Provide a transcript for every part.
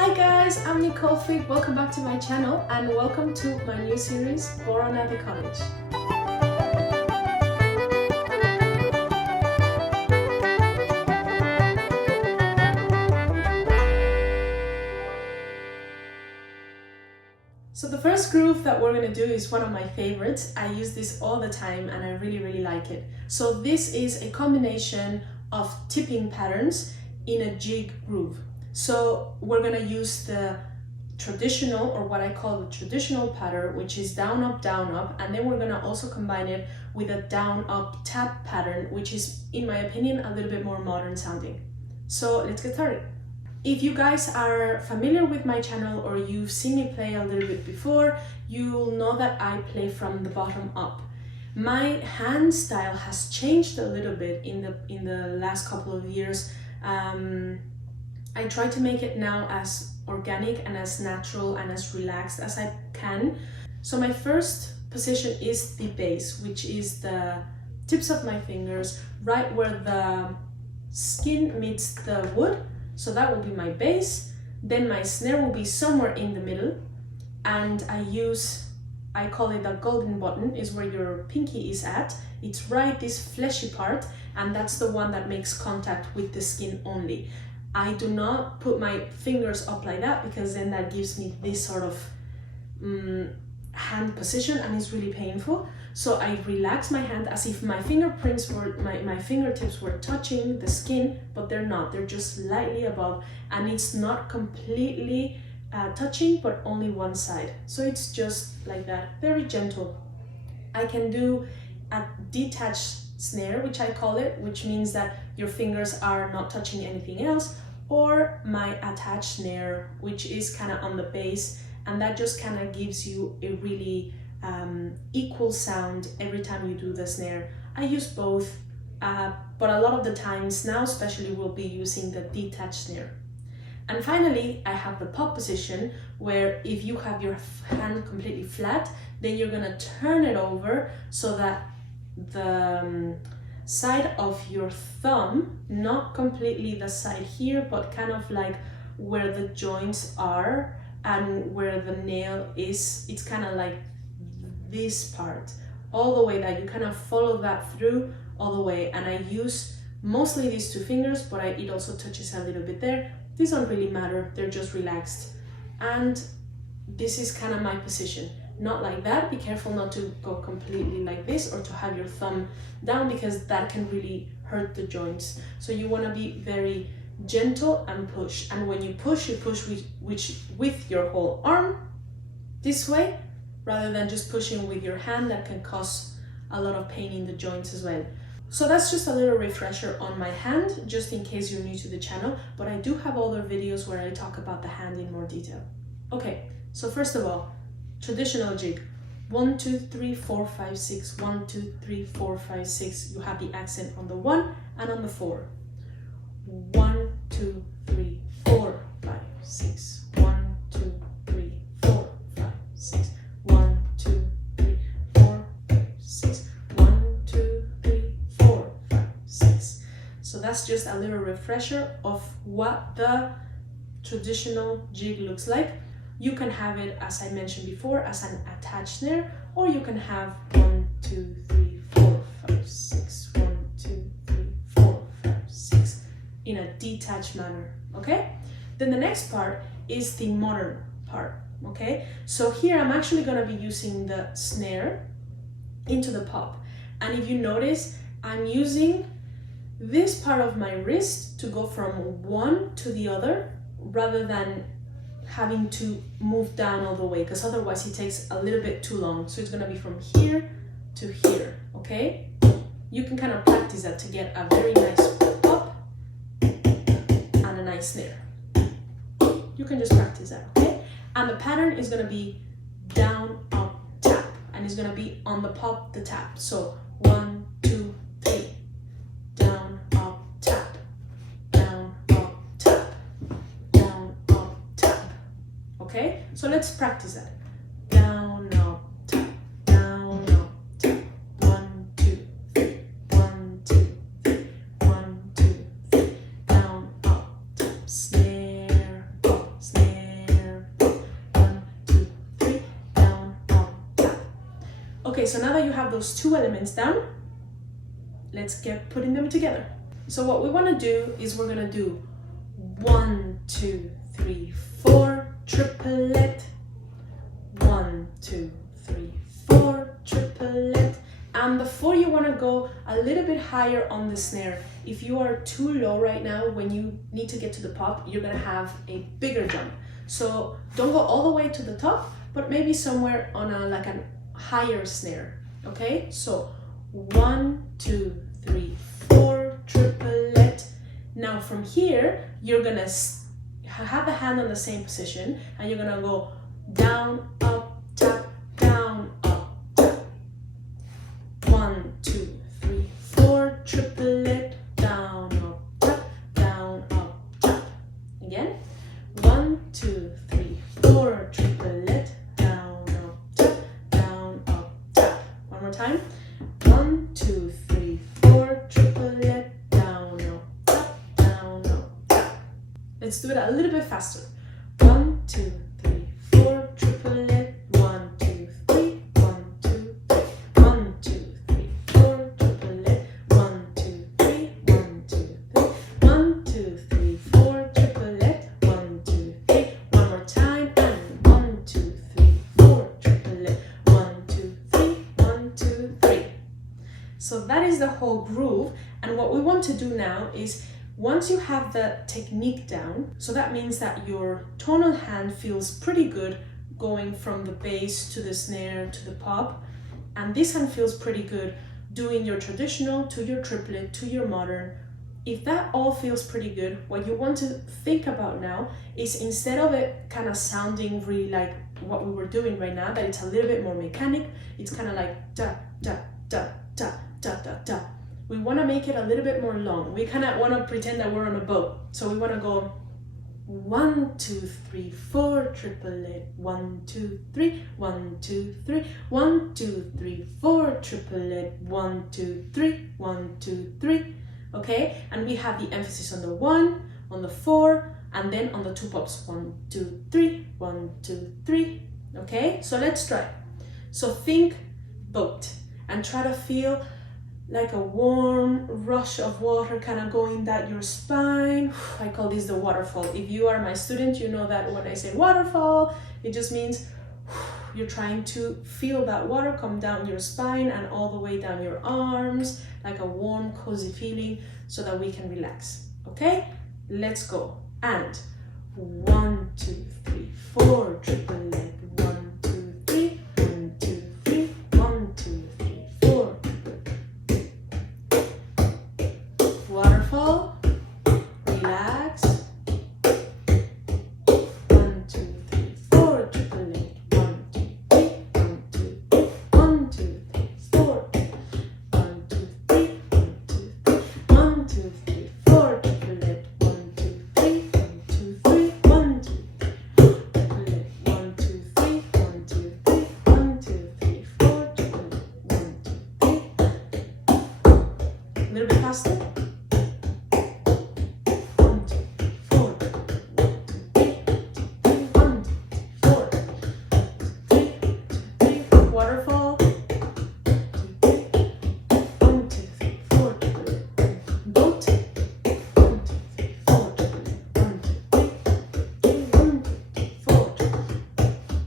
Hi guys, I'm Nicolle. Welcome back to my channel and welcome to my new series, Bodhrán at the cottage. So the first groove that we're going to do is one of my favorites. I use this all the time and I really like it. So this is a combination of tipping patterns in a jig groove. So we're going to use the traditional, or what I call the traditional pattern, which is down up, and then we're going to also combine it with a down up tap pattern, which is, in my opinion, a little bit more modern sounding. So let's get started. If you guys are familiar with my channel or you've seen me play a little bit before, you'll know that I play from the bottom up. My hand style has changed a little bit in the last couple of years. I try to make it now as organic and as natural and as relaxed as I can. So my first position is the bass, which is the tips of my fingers right where the skin meets the wood. So that will be my bass. Then my snare will be somewhere in the middle, and I call it the golden button, is where your pinky is at. It's right this fleshy part, and that's the one that makes contact with the skin only. I do not put my fingers up like that because then that gives me this sort of hand position and it's really painful. So I relax my hand as if my fingerprints were, my fingertips were touching the skin, but they're not. They're just slightly above, and it's not completely touching, but only one side. So it's just like that, very gentle. I can do a detached snare, which I call it, which means that your fingers are not touching anything else, or my attached snare, which is kind of on the bass, and that just kind of gives you a really equal sound every time you do the snare. I use both, but a lot of the times now especially we'll be using the detached snare. And finally, I have the pop position, where if you have your hand completely flat, then you're gonna turn it over so that the side of your thumb, not completely the side here, but kind of like where the joints are and where the nail is, it's kind of like this part all the way, that you kind of follow that through all the way. And I use mostly these two fingers, but it also touches a little bit there. These don't really matter, they're just relaxed. And this is kind of my position. Not like that, be careful not to go completely like this or to have your thumb down, because that can really hurt the joints. So you want to be very gentle and push. And when you push with your whole arm this way, rather than just pushing with your hand. That can cause a lot of pain in the joints as well. So that's just a little refresher on my hand, just in case you're new to the channel, but I do have other videos where I talk about the hand in more detail. Okay, so first of all, traditional jig. 1, 2, 3, 4, 5, 6, 1, 2, 3, 4, 5, 6. You have the accent on the 1 and on the 4. 1, 2, 3, 4, 5, 6. 1, 2, 3, 4, 5, 6. 1, 2, 3, 4, 5, 6. 1, 2, 3, 4, 5, 6. So that's just a little refresher of what the traditional jig looks like. You can have it, as I mentioned before, as an attached snare, or you can have 1, 2, 3, 4, 5, 6, 1, 2, 3, 4, 5, 6 in a detached manner, okay? Then the next part is the modern part, okay? So here I'm actually gonna be using the snare into the pop. And if you notice, I'm using this part of my wrist to go from one to the other, rather than having to move down all the way, because otherwise it takes a little bit too long. So it's gonna be from here to here, okay? You can kind of practice that to get a very nice pop and a nice snare. You can just practice that, okay? And the pattern is gonna be down, up, tap, and it's gonna be on the pop, the tap. So 1, 2, 3, down, up, tap, down, up, tap, down, up, tap. Okay, so let's practice that. Down, up, tap, down, up, tap. 1, 2, 3, 1, 2, 3, 1, 2, 3, down, up, tap, snare, up, snare. Okay, so now that you have those two elements down, let's get putting them together. So what we want to do is we're going to do 1, 2, 3, 4, triplet, 1, 2, 3, 4, triplet. And before you want to go a little bit higher on the snare, if you are too low right now, when you need to get to the pop, you're going to have a bigger jump. So don't go all the way to the top, but maybe somewhere on like a higher snare. Okay, so 1, 2, 3, 4, triplet. Now from here, you're going to have the hand on the same position, and you're going to go down, up, tap, down, up, tap. 1, 2, 3, 4, triplet, down, up, tap, down, up, tap. Again, 1, 2, 3, 4, triplet, down, up, tap, down, up, tap. One more time. 1, 2, 3, 4, triplet, down, up, tap, down, up, tap. Let's do it a little bit faster. 1, 2, 3, 4, triplet, 1, 2, 3, 1, 2, 3, 1, 2, 3, 4, triplet, 1, 2, 3, 1, 2, 3, 1, 2, 3, 4, triplet, 1, 2, 3. One more time, and 1, 2, 3, 4, triplet, 1, 2, 3, 1, 2, 3. So that is the whole groove, and what we want to do now is, once you have the technique down, so that means that your tonal hand feels pretty good going from the bass to the snare to the pop, and this hand feels pretty good doing your traditional to your triplet to your modern. If that all feels pretty good, what you want to think about now is, instead of it kind of sounding really like what we were doing right now, that it's a little bit more mechanic, it's kind of like da, da, da, da, da, da, da. We want to make it a little bit more long. We kind of want to pretend that we're on a boat. So we want to go 1, 2, 3, 4, triplet, 1, 2, 3, 1, 2, 3, 1, 2, 3, 4, triplet, 1, 2, 3, 1, 2, 3. Okay, and we have the emphasis on the 1, on the 4, and then on the 2 pops. 1, 2, 3, 1, 2, 3. Okay, so let's try. So think boat and try to feel like a warm rush of water kind of going down your spine. I call this the waterfall. If you are my student, you know that when I say waterfall, it just means you're trying to feel that water come down your spine and all the way down your arms, like a warm, cozy feeling, so that we can relax. Okay, let's go. And 1, 2, 3, 4, triple leg. 1, 2, 3, 1, 2, 3, 1, 2, 3, 4. Waterfall, relax. 1, 2, 3, 4, triple leg. 1, 2, 3, 1, 2, 3, 1, 2, 3, 4. 1, 2, 3, 1, 2, 3, 1, 2, 3, 4, triple leg. 1, 2, 3, 1, 2, 3, 1, 2, 3, triple leg. 1, 2, 3, 1, 2, 3, 1, 2, 3, 4, triple leg. 1, 2, 3. A little bit faster. 1, 2, 4. 1, 2, 3, 1, 2, 4. 3, 2, 3. Waterfall. 1, 2, 3, 4. Boat. 1, 2, 3, 4. 1, 2, 3. 1, 2, 3, 4.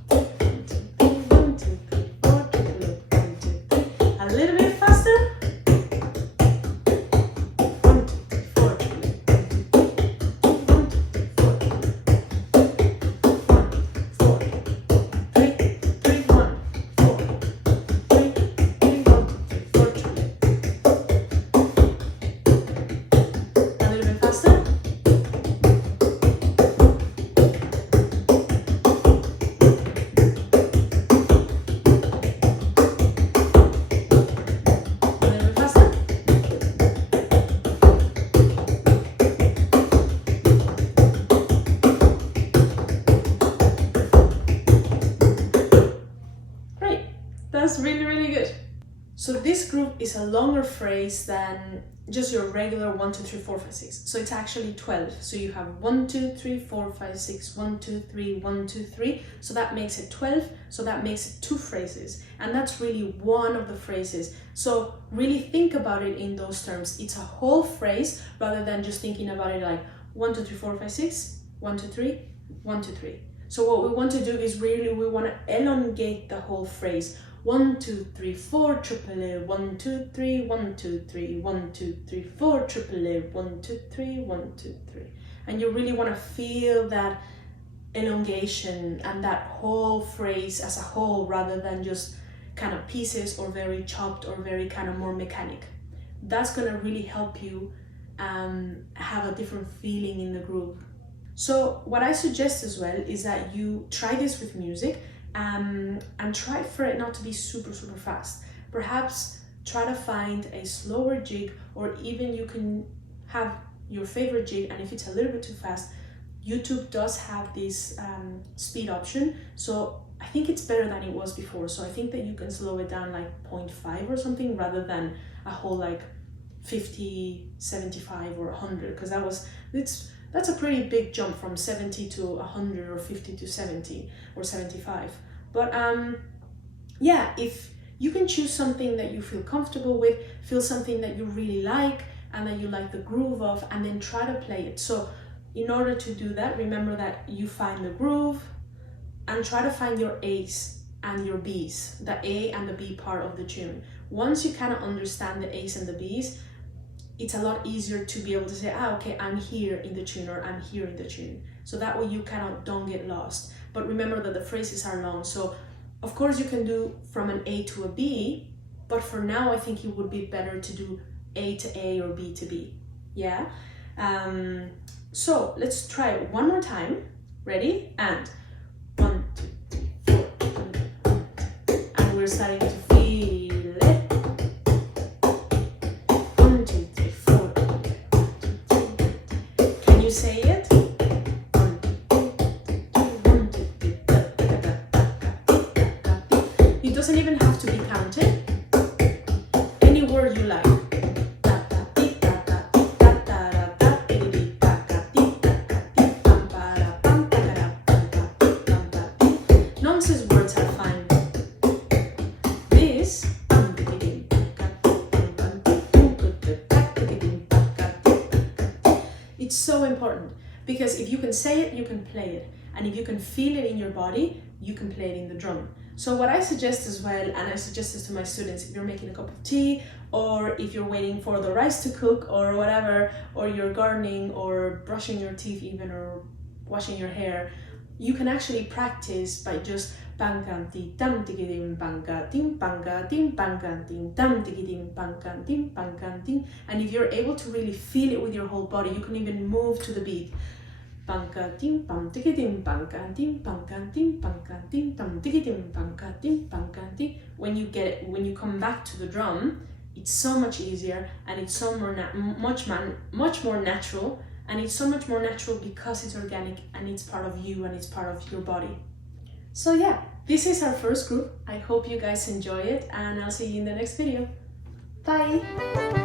1, 2, 3, 1, 2, 3, 4. 1, 2, 3. A little bit faster. 1, 2, 3, 4. 1, 2, 4. 3, 3, 1, 4. 3, 3, 1, 2, 3, 4. A little bit faster. 1, a little bit faster. Great. That's really, really good. So this groove is a longer phrase than just your regular 1, 2, 3, 4, 5, 6. So it's actually 12. So you have 1, 2, 3, 4, 5, 6, 1, 2, 3, 1, 2, 3. So that makes it 12. So that makes it 2 phrases. And that's really one of the phrases. So really think about it in those terms. It's a whole phrase rather than just thinking about it like 1, 2, 3, 4, 5, 6, 1, 2, 3, 1, 2, 3. So what we want to do is really, we want to elongate the whole phrase. 1, 2, 3, 4, triple A, 1, 2, 3, 1, 2, 3, 1, 2, 3, 4, triple A, 1, 2, 3, 1, 2, 3. And you really want to feel that elongation and that whole phrase as a whole rather than just kind of pieces or very chopped or very kind of more mechanic. That's going to really help you have a different feeling in the groove. So what I suggest as well is that you try this with music. And try for it not to be super fast. Perhaps try to find a slower jig, or even you can have your favorite jig, and if it's a little bit too fast, YouTube does have this speed option, so I think it's better than it was before. So I think that you can slow it down like 0.5 or something rather than a whole like 50, 75 or 100, because that's a pretty big jump from 70 to 100 or 50 to 70 or 75. But yeah, if you can choose something that you feel comfortable with, feel something that you really like and that you like the groove of, and then try to play it. So in order to do that, remember that you find the groove and try to find your A's and your B's, the A and the B part of the tune. Once you kind of understand the A's and the B's, it's a lot easier to be able to say, okay, I'm here in the tune, or I'm here in the tune. So that way you kind of don't get lost. But remember that the phrases are long. So of course you can do from an A to a B, but for now I think it would be better to do A to A or B to B. Yeah? So let's try it one more time. Ready? And 1, 2, 3, 4. And we're starting to feel it. 1, 2, 3, 4. 1, 2, 3. Can you say it? It doesn't even have to be counted. Any word you like. Nonsense words are fine. This it's so important, because if you can say it, you can play it. And if you can feel it in your body, you can play it in the drum. So what I suggest as well, and I suggest this to my students, if you're making a cup of tea, or if you're waiting for the rice to cook or whatever, or you're gardening or brushing your teeth even, or washing your hair, you can actually practice by just bang ti tam tigidim banga tim banga tim banga tim tam tigidim banga tim banga tim. And if you're able to really feel it with your whole body, you can even move to the beat. Pankatim pam tikitim pankantim pankantim pankantim tam tikitim pankantim pankantim. When you get it, when you come back to the drum, it's so much easier, and it's so more much more natural, and it's so much more natural because it's organic and it's part of you and it's part of your body. So yeah, this is our first group. I hope you guys enjoy it, and I'll see you in the next video. Bye!